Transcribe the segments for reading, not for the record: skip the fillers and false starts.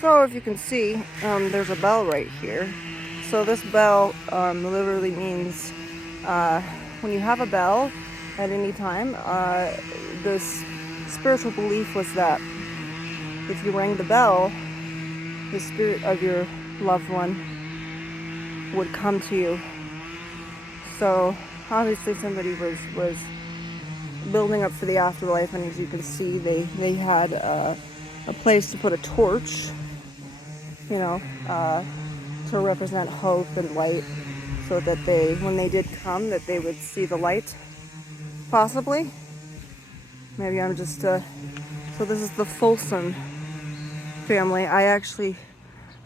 So if you can see, there's a bell right here. So this bell literally means when you have a bell at any time, this spiritual belief was that if you rang the bell, the spirit of your loved one would come to you. So obviously somebody was building up for the afterlife, and as you can see, they had a place to put a torch, you know, to represent hope and light, so that they, when they did come, that they would see the light, possibly. Maybe I'm just, so this is the Folsom family. I actually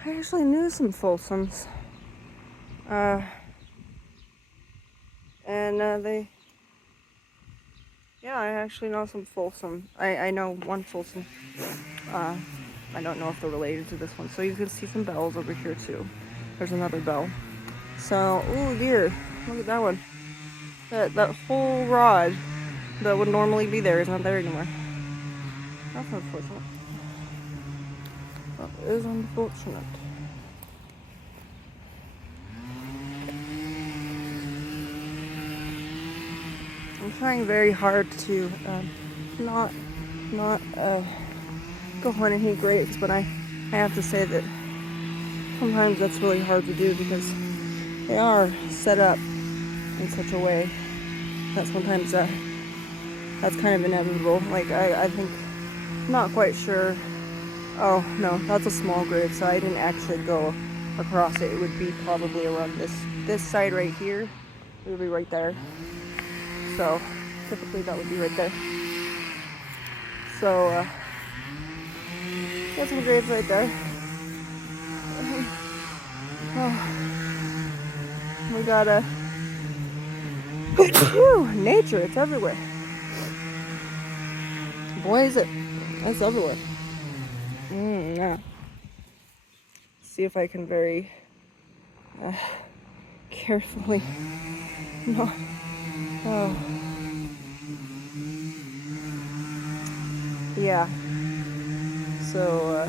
knew some Folsoms. I actually know some Folsom. I know one Folsom. I don't know if they're related to this one. So you can see some bells over here too. There's another bell. So, oh dear, look at that one. That whole rod that would normally be there is not there anymore. That's unfortunate. That is unfortunate. I'm trying very hard to not go on any graves, but I have to say that sometimes that's really hard to do because they are set up in such a way that sometimes that's kind of inevitable. Like I think, not quite sure. Oh no, that's a small grave, so I didn't actually go across it. It would be probably around this side right here. It would be right there. So typically that would be right there. So got some graves right there. We got nature. It's everywhere. Boy, is it! It's everywhere. Yeah. See if I can very carefully. No. Oh. Yeah. So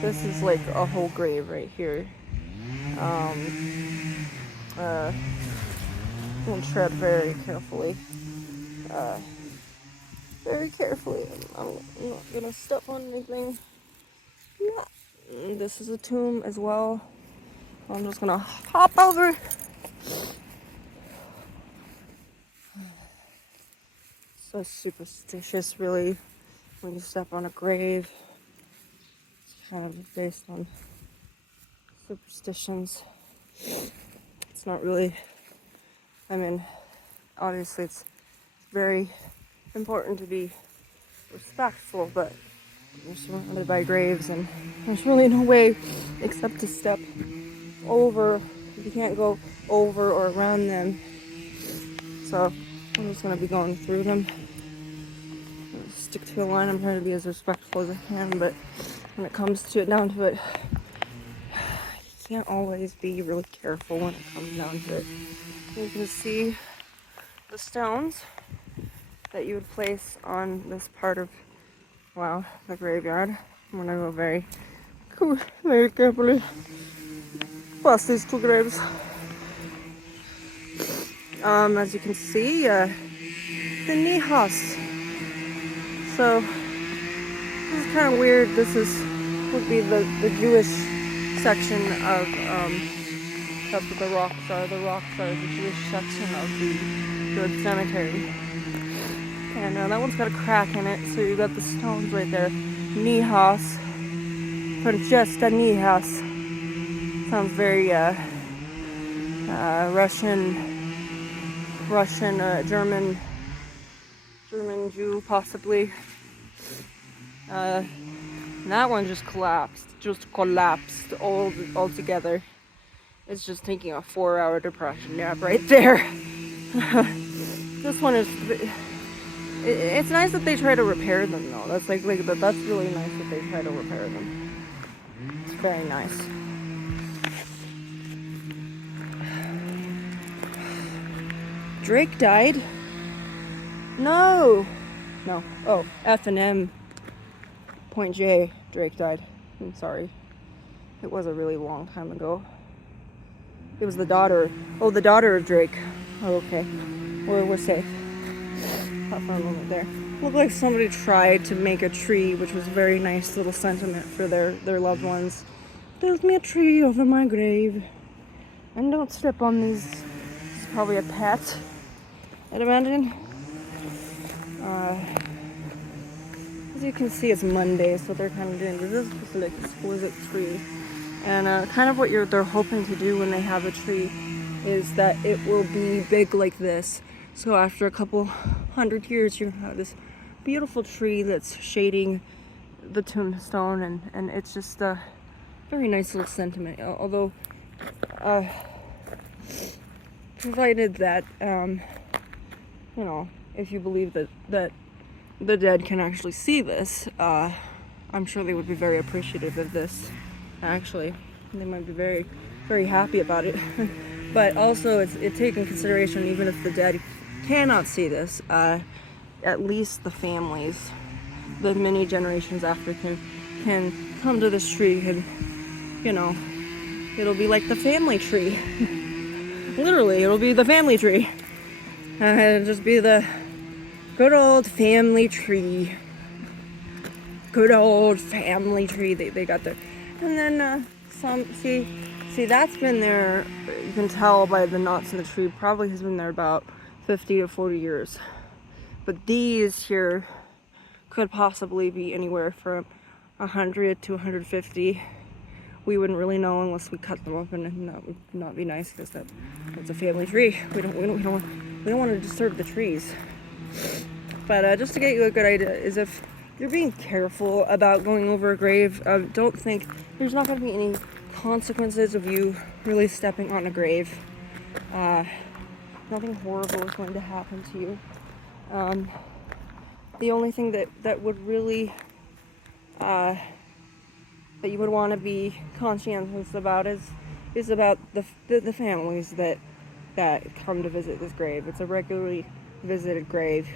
this is like a whole grave right here. We'll tread very carefully. Very carefully. I'm not gonna step on anything. Yeah. This is a tomb as well. I'm just gonna hop over. So superstitious, really, when you step on a grave. It's kind of based on superstitions. It's not really, I mean, obviously it's very important to be respectful, but you're surrounded by graves and there's really no way except to step over. You can't go over or around them. So I'm just gonna be going through them. Stick to a line. I'm trying to be as respectful as I can, but when it comes to it, down to it, you can't always be really careful when it comes down to it. You can see the stones that you would place on this part of, the graveyard. I'm gonna go very carefully past these two graves. As you can see, the Nihas. So this is kind of weird. This would be the Jewish section of that's what the rocks are. The rocks are the Jewish section of the Good Cemetery. And that one's got a crack in it, so you got the stones right there. Nihas. Francesca Nihas. Sounds very Russian, German Jew, possibly. And that one just collapsed altogether. It's just taking a 4-hour depression nap right there. This one is. It's nice that they try to repair them, though. That's that's really nice that they try to repair them. It's very nice. Drake died? No. Oh, F and M. Point J. Drake died. I'm sorry. It was a really long time ago. It was the daughter. Oh, the daughter of Drake. Oh, okay. We're safe. Thought for a moment there. Looked like somebody tried to make a tree, which was a very nice little sentiment for their loved ones. Build me a tree over my grave. And don't step on these. It's probably a pet, I'd imagine. As you can see, it's Monday, so they're kind of doing this like exquisite tree. And kind of what they're hoping to do when they have a tree is that it will be big like this. So after a couple 100 years, you're gonna have this beautiful tree that's shading the tombstone, and it's just a very nice little sentiment. Although, provided that, you know, if you believe that the dead can actually see this, I'm sure they would be very appreciative of this. Actually, they might be very, very happy about it. But also, it's taken consideration, even if the dead cannot see this, at least the families, the many generations after can come to this tree, and, you know, it'll be like the family tree. Literally, it'll be the family tree. It'll just be the good old family tree. Good old family tree they got there. And then see that's been there, you can tell by the knots in the tree, probably has been there about 50 to 40 years. But these here could possibly be anywhere from 100 to 150. We wouldn't really know unless we cut them open, and that would not be nice because that's a family tree. We don't want to disturb the trees. But just to get you a good idea, is if you're being careful about going over a grave, don't think there's not going to be any consequences of you really stepping on a grave. Nothing horrible is going to happen to you. The only thing that would really that you would want to be conscientious about is about the families that come to visit this grave. It's a regularly visited grave.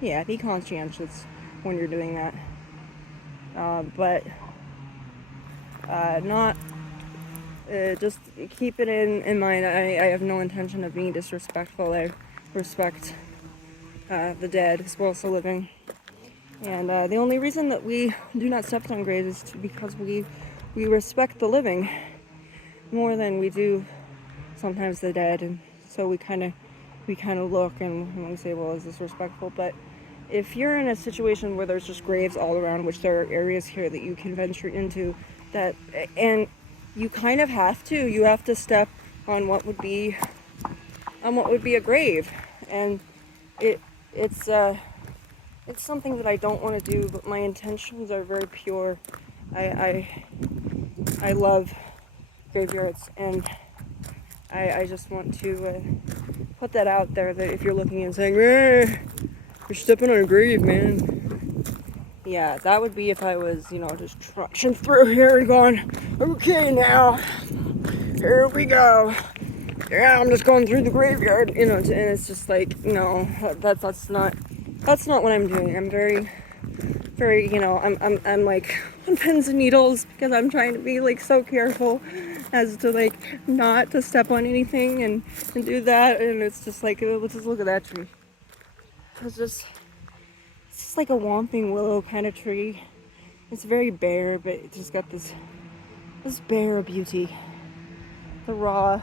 Yeah, be conscientious when you're doing that. But not just keep it in mind. I have no intention of being disrespectful. I respect the dead as well as the living. And the only reason that we do not step on graves is because we respect the living more than we do sometimes the dead. And so we kind of look and we say, well, is this respectful? But if you're in a situation where there's just graves all around, which there are areas here that you can venture into, and you kind of have to step on what would be a grave, and it's something that I don't want to do, but my intentions are very pure. I love graveyards, and I just want to put that out there, that if you're looking and saying, you're stepping on a grave, man. Yeah, that would be if I was, just trudging through here and going, okay, now, here we go. Yeah, I'm just going through the graveyard, and it's just like, no, that's not what I'm doing. I'm very, very, I'm like on pins and needles because I'm trying to be like so careful as to like not to step on anything and do that, and it's just like, let's just look at that tree. It's just like a whomping willow kind of tree. It's very bare, but it just got this bare beauty, the raw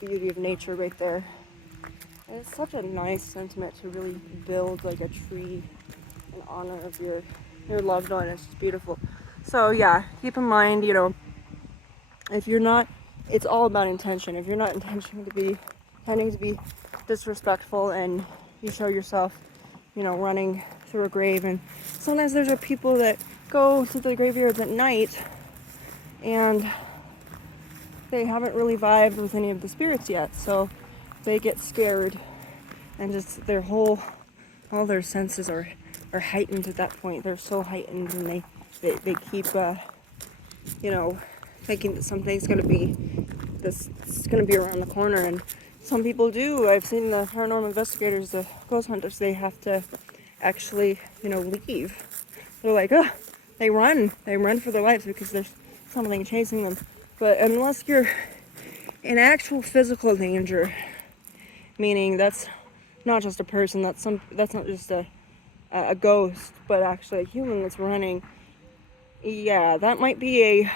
beauty of nature right there. And it's such a nice sentiment to really build like a tree in honor of your loved one. It's just beautiful. So yeah, keep in mind, if you're not, it's all about intention. If you're not intending to be disrespectful, and you show yourself, running through a grave, and sometimes there's people that go to the graveyards at night and they haven't really vibed with any of the spirits yet, so they get scared, and just all their senses are heightened at that point. They're so heightened, and they keep thinking that something's gonna be around the corner. And some people do. I've seen the paranormal investigators, the ghost hunters, they have to actually leave. They're like, they run for their lives because there's something chasing them. But unless you're in actual physical danger, meaning that's not just a person, that's not just a ghost, but actually a human that's running, yeah, that might be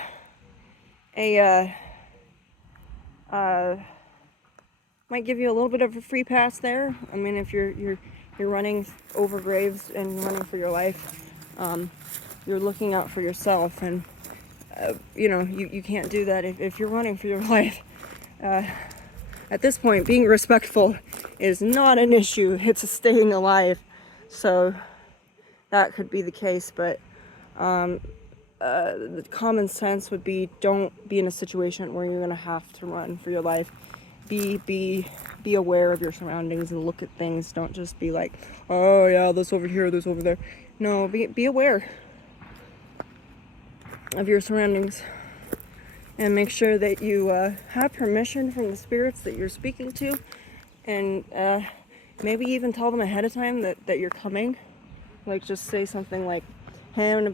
might give you a little bit of a free pass there. I mean, if you're running over graves and you're running for your life, you're looking out for yourself, and you can't do that if you're running for your life. At this point, being respectful is not an issue. It's staying alive. So that could be the case, but the common sense would be, don't be in a situation where you're gonna have to run for your life. Be aware of your surroundings and look at things. Don't just be like, oh yeah, this over here, this over there. No, be aware of your surroundings, and make sure that you have permission from the spirits that you're speaking to, and maybe even tell them ahead of time that you're coming. Like, just say something like, hey, I'm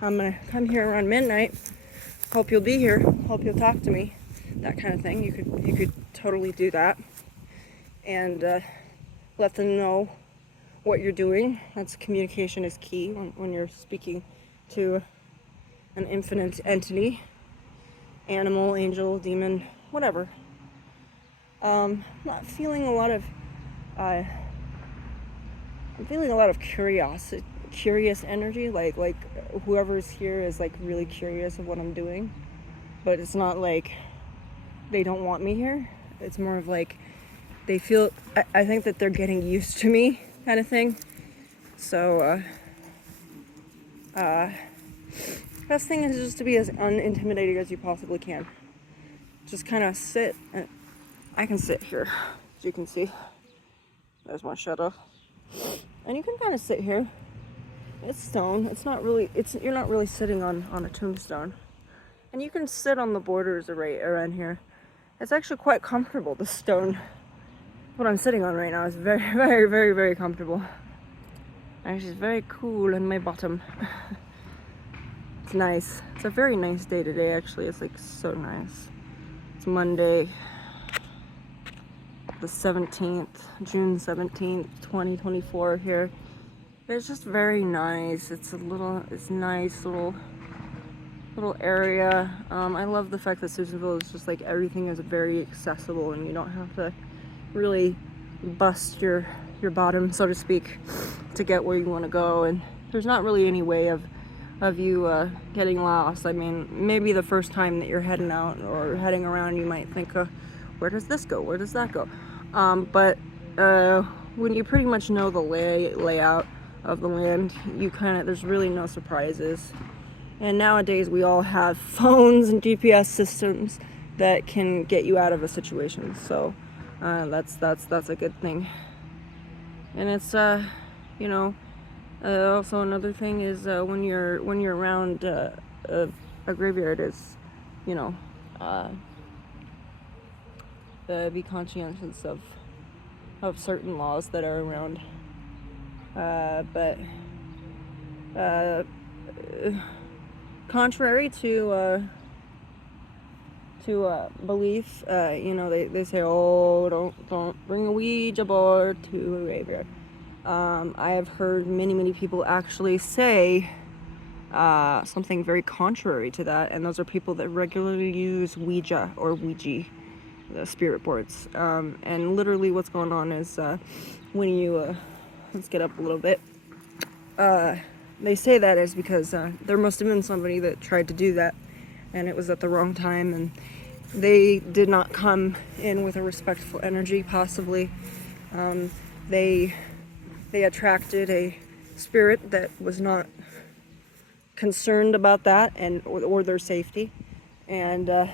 gonna come here around midnight. Hope you'll be here. Hope you'll talk to me. That kind of thing. You could totally do that, and let them know what you're doing. That's communication is key when you're speaking to an infinite entity, animal, angel, demon, whatever. Not feeling a lot of I'm feeling a lot of curious energy, like whoever's here is like really curious of what I'm doing, but it's not like they don't want me here. It's more of like they feel, I think that they're getting used to me, kind of thing. So best thing is just to be as unintimidating as you possibly can. Just kind of sit. I can sit here, as you can see. There's my shadow. And you can kind of sit here. It's stone. You're not really sitting on a tombstone. And you can sit on the borders right around here. It's actually quite comfortable, the stone. What I'm sitting on right now is very, very, very, very comfortable. Actually, it's very cool in my bottom. It's nice. It's a very nice day today, actually. It's like so nice. It's Monday, the 17th, June 17th, 2024 here. It's just very nice. It's nice little area. I love the fact that Susanville is just like, everything is very accessible and you don't have to really bust your bottom, so to speak, to get where you want to go. And there's not really any way of you getting lost. I mean, maybe the first time that you're heading out or heading around, you might think, where does this go? Where does that go? But when you pretty much know the layout of the land, there's really no surprises. And nowadays we all have phones and GPS systems that can get you out of a situation. So that's a good thing. And it's also another thing is when you're around a graveyard is, be conscientious of certain laws that are around. But contrary to belief, they say, oh, don't bring a Ouija board to a graveyard. I have heard many people actually say something very contrary to that, and those are people that regularly use Ouija or Ouija, the spirit boards. And literally what's going on is when you let's get up a little bit, they say that is because there must have been somebody that tried to do that, and it was at the wrong time, and they did not come in with a respectful energy, possibly. They attracted a spirit that was not concerned about that or their safety. And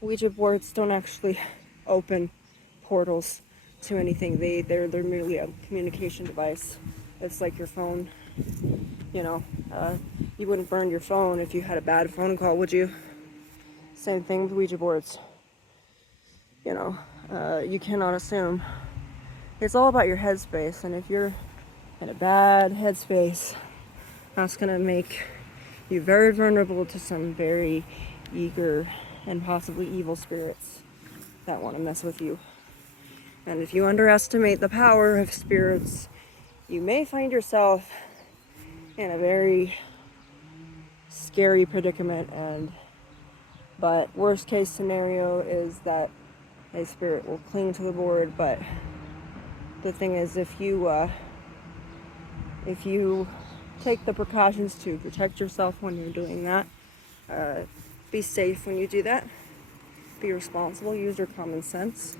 Ouija boards don't actually open portals to anything. They're merely a communication device. It's like your phone. You wouldn't burn your phone if you had a bad phone call, would you? Same thing with Ouija boards. You cannot assume. It's all about your headspace, and if you're in a bad headspace, That's going to make you very vulnerable to some very eager and possibly evil spirits that want to mess with you. And if you underestimate the power of spirits, you may find yourself in a very scary predicament. But worst case scenario is that a spirit will cling to the board. But the thing is, if you take the precautions to protect yourself when you're doing that, be safe when you do that, be responsible, use your common sense.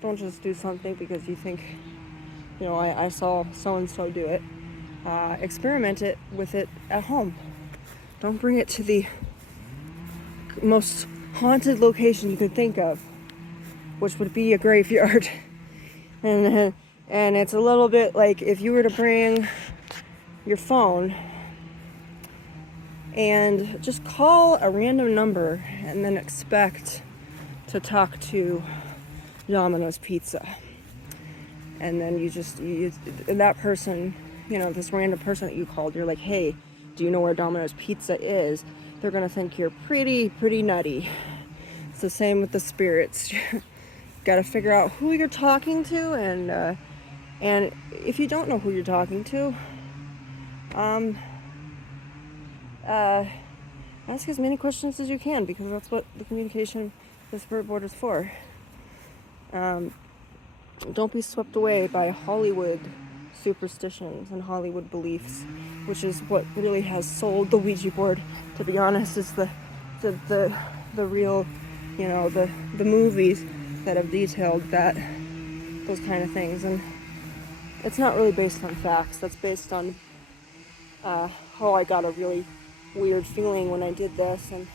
Don't just do something because you think, I saw so-and-so do it. Experiment with it at home. Don't bring it to the most haunted location you could think of, which would be a graveyard. And it's a little bit like if you were to bring your phone and just call a random number and then expect to talk to Domino's Pizza. And then that person, this random person that you called, you're like, hey, do you know where Domino's Pizza is? They're going to think you're pretty nutty. It's the same with the spirits. Got to figure out who you're talking to, and if you don't know who you're talking to, ask as many questions as you can, because that's what the communication, the spirit board is for. Don't be swept away by Hollywood superstitions and Hollywood beliefs, which is what really has sold the Ouija board, to be honest, is the real, the movies that have detailed those kind of things. And it's not really based on facts. That's based on how I got a really weird feeling when I did this. And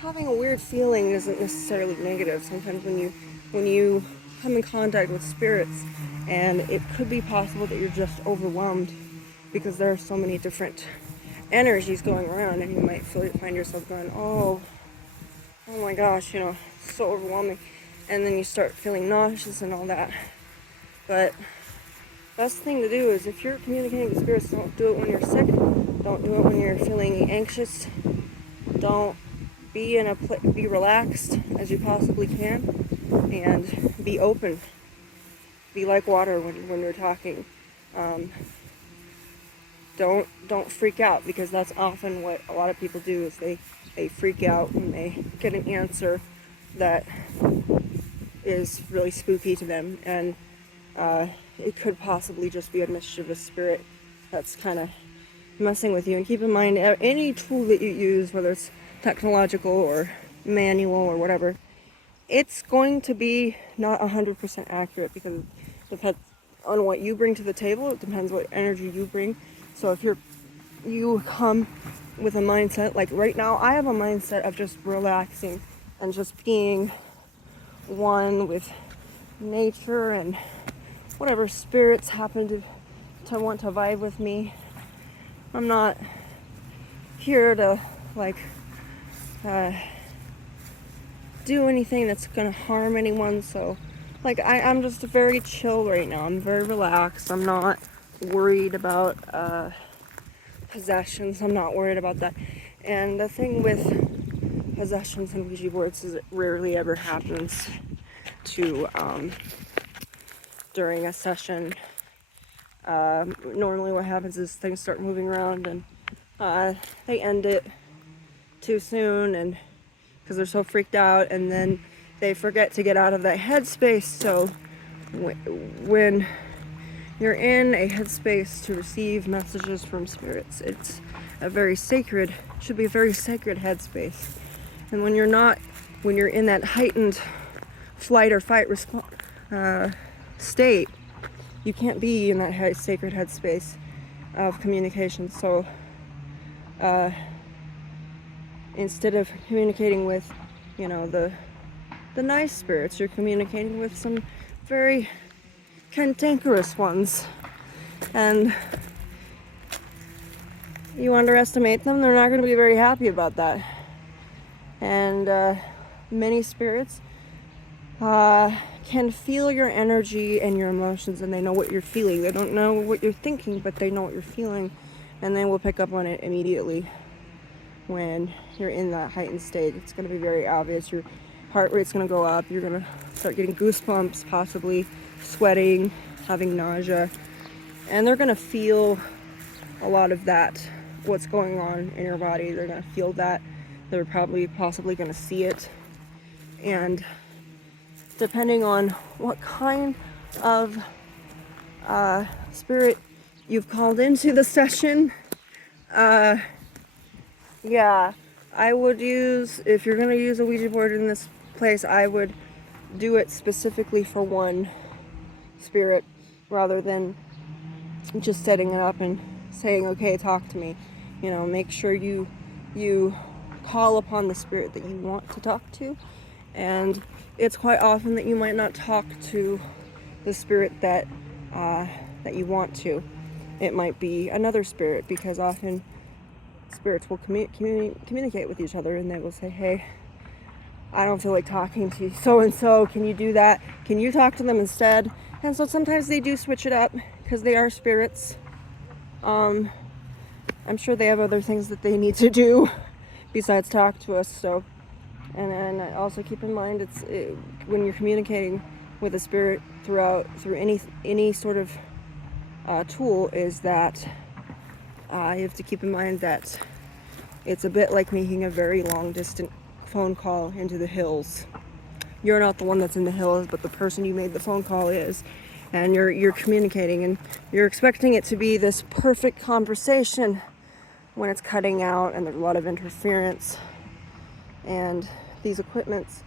having a weird feeling isn't necessarily negative. Sometimes when you come in contact with spirits, and it could be possible that you're just overwhelmed because there are so many different energies going around, and you might find yourself going, oh my gosh, so overwhelming, and then you start feeling nauseous and all that. But best thing to do is, if you're communicating with spirits, don't do it when you're sick, don't do it when you're feeling anxious, don't be relaxed as you possibly can, and be open. Be like water when you're talking. Don't freak out, because that's often what a lot of people do, is they freak out when they get an answer that is really spooky to them, and it could possibly just be a mischievous spirit that's kind of messing with you. And keep in mind, any tool that you use, whether it's technological or manual or whatever, it's going to be not 100% accurate, because it depends on what you bring to the table. It depends what energy you bring. So if you come with a mindset, like right now, I have a mindset of just relaxing and just being one with nature and whatever spirits happen to want to vibe with me. I'm not here to do anything that's gonna harm anyone. So I'm just very chill right now. I'm very relaxed. I'm not worried about possessions. I'm not worried about that. And the thing with possessions and Ouija boards is it rarely ever happens during a session. Normally what happens is things start moving around, and they end it too soon, and because they're so freaked out, and then they forget to get out of that headspace. So when you're in a headspace to receive messages from spirits, it's should be a very sacred headspace. And when you're in that heightened flight or fight state, you can't be in that sacred headspace of communication. So instead of communicating with, the nice spirits, you're communicating with some very cantankerous ones. And you underestimate them, they're not going to be very happy about that. And many spirits can feel your energy and your emotions, and they know what you're feeling. They don't know what you're thinking, but they know what you're feeling. and then we'll pick up on it immediately when you're in that heightened state. It's going to be very obvious. Your heart rate's going to go up. You're going to start getting goosebumps, possibly sweating, having nausea, and they're going to feel a lot of that, what's going on in your body. They're going to feel that. They're possibly going to see it. And depending on what kind of spirit you've called into the session, yeah, I would use, if you're going to use a Ouija board in this place, I would do it specifically for one spirit rather than just setting it up and saying, okay, talk to me. You know, make sure you call upon the spirit that you want to talk to. And it's quite often that you might not talk to the spirit that you want to. It might be another spirit, because often spirits will communicate with each other, and they will say, hey, I don't feel like talking to so and so, can you do that? Can you talk to them instead? And so sometimes they do switch it up, because they are spirits. I'm sure they have other things that they need to do besides talk to us. So, and then also keep in mind, when you're communicating with a spirit through any sort of tool, is that you have to keep in mind that it's a bit like making a very long distant phone call into the hills. You're not the one that's in the hills, but the person you made the phone call is, and you're communicating, and you're expecting it to be this perfect conversation when it's cutting out and there's a lot of interference, and these equipments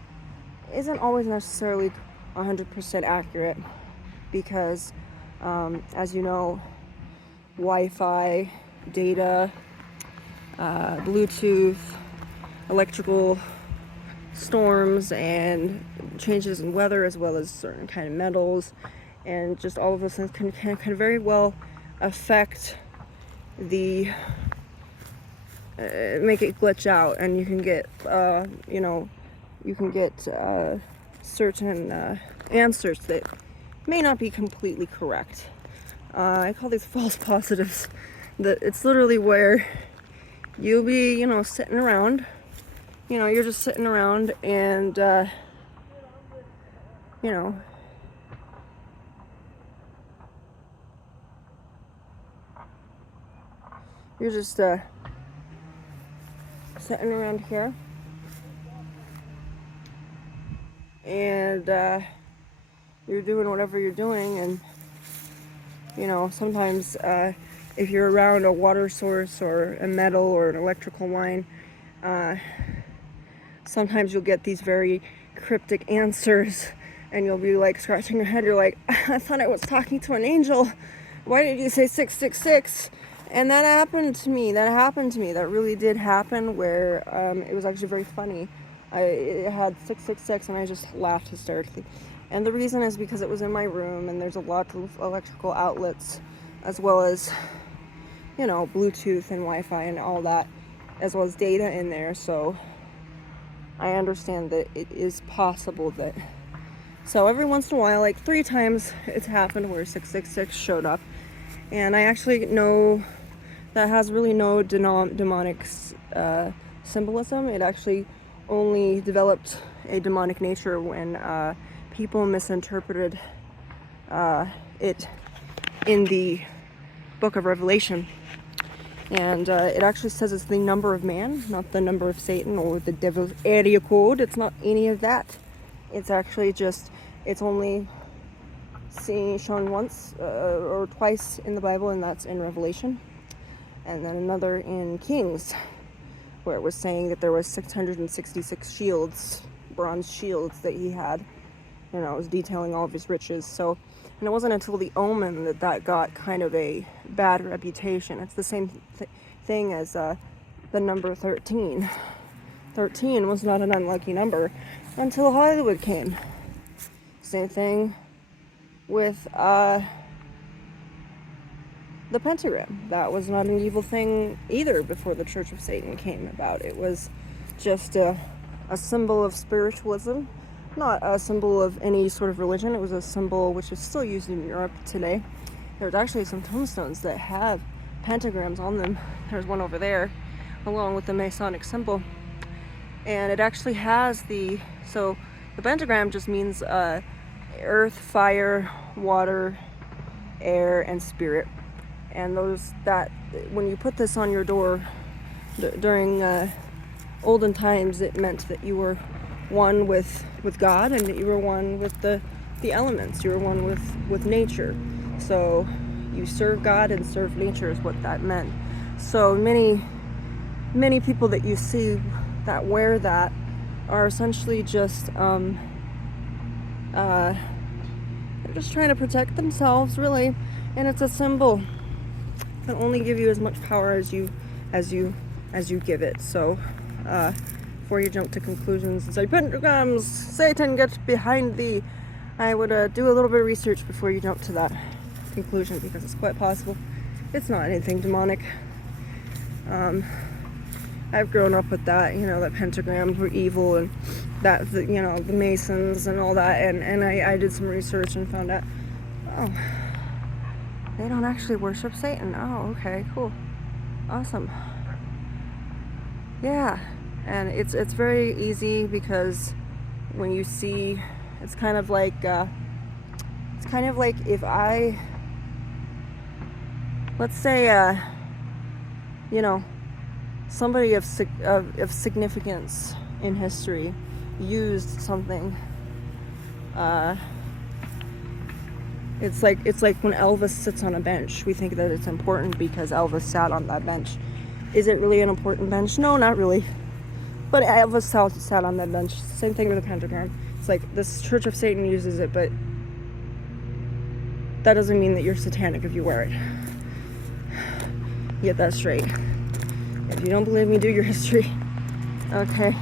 isn't always necessarily 100% accurate, because as you know, Wi-Fi, data, Bluetooth, electrical storms, and changes in weather, as well as certain kind of metals, and just all of those things can very well affect the make it glitch out, and you can get certain answers that may not be completely correct. I call these false positives. It's literally where you'll be, sitting around, you're just sitting around, and you're just sitting around here, and you're doing whatever you're doing, and sometimes if you're around a water source or a metal or an electrical line, sometimes you'll get these very cryptic answers, and you'll be like scratching your head. You're like, I thought I was talking to an angel. Why did you say 666? And that happened to me. That really did happen, where it was actually very funny. It had 666, and I just laughed hysterically. And the reason is because it was in my room, and there's a lot of electrical outlets, as well as, Bluetooth and Wi-Fi and all that, as well as data in there. So I understand that it is possible that. So every once in a while, like 3 times it's happened where 666 showed up. And I actually know that has really no demonic symbolism. It actually only developed a demonic nature when people misinterpreted it in the book of Revelation. And it actually says it's the number of man, not the number of Satan or the devil's area code. It's not any of that. It's actually just, it's only shown once or twice in the Bible, and that's in Revelation. And then another in Kings, where it was saying that there was 666 shields, bronze shields that he had. It was detailing all of his riches. So, and it wasn't until the Omen that got kind of a bad reputation. It's the same thing as the number 13. 13 was not an unlucky number until Hollywood came. Same thing with the pentagram. That was not an evil thing either before the Church of Satan came about. It was just a symbol of spiritualism, not a symbol of any sort of religion. It was a symbol which is still used in Europe today. There's actually some tombstones that have pentagrams on them. There's one over there, along with the Masonic symbol. And it actually has so the pentagram just means earth, fire, water, air, and spirit. And when you put this on your door during olden times, it meant that you were one with God, and that you were one with the elements. You were one with nature. So you serve God and serve nature is what that meant. So many people that you see that wear that are essentially just they're just trying to protect themselves, really. And it's a symbol. It can only give you as much power as you give it. So before you jump to conclusions and say, pentagrams, Satan, get behind thee, I would do a little bit of research before you jump to that conclusion, because it's quite possible it's not anything demonic. I've grown up with that, that pentagrams were evil, and that the Masons and all that, and I did some research and found out, oh, they don't actually worship Satan. Oh, okay, cool, awesome. Yeah, and it's very easy, because when you see, it's kind of like if I, let's say, somebody of significance in history used something. It's like when Elvis sits on a bench. We think that it's important because Elvis sat on that bench. Is it really an important bench? No, not really. But Elvis sat on that bench. Same thing with the pentagram. It's like this Church of Satan uses it, but that doesn't mean that you're satanic if you wear it. Get that straight. If you don't believe me, do your history. Okay,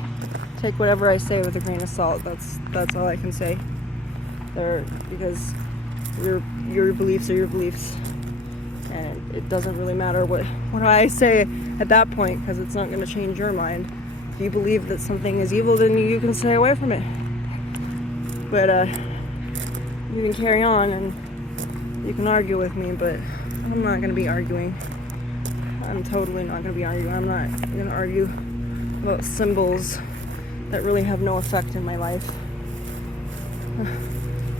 take whatever I say with a grain of salt. That's all I can say. Because your beliefs are your beliefs, and it doesn't really matter what I say at that point, because it's not going to change your mind. If you believe that something is evil, then you can stay away from it. But you can carry on and you can argue with me, but I'm not going to be arguing. I'm totally not going to be arguing. I'm not going to argue about symbols that really have no effect in my life.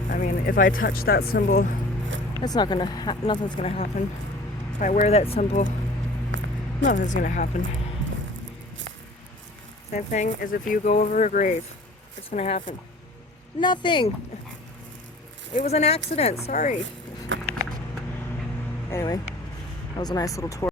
I mean, if I touch that symbol, it's not going to nothing's going to happen. If I wear that symbol, nothing's going to happen. Same thing as if you go over a grave. What's going to happen? Nothing. It was an accident. Sorry. Anyway, that was a nice little tour.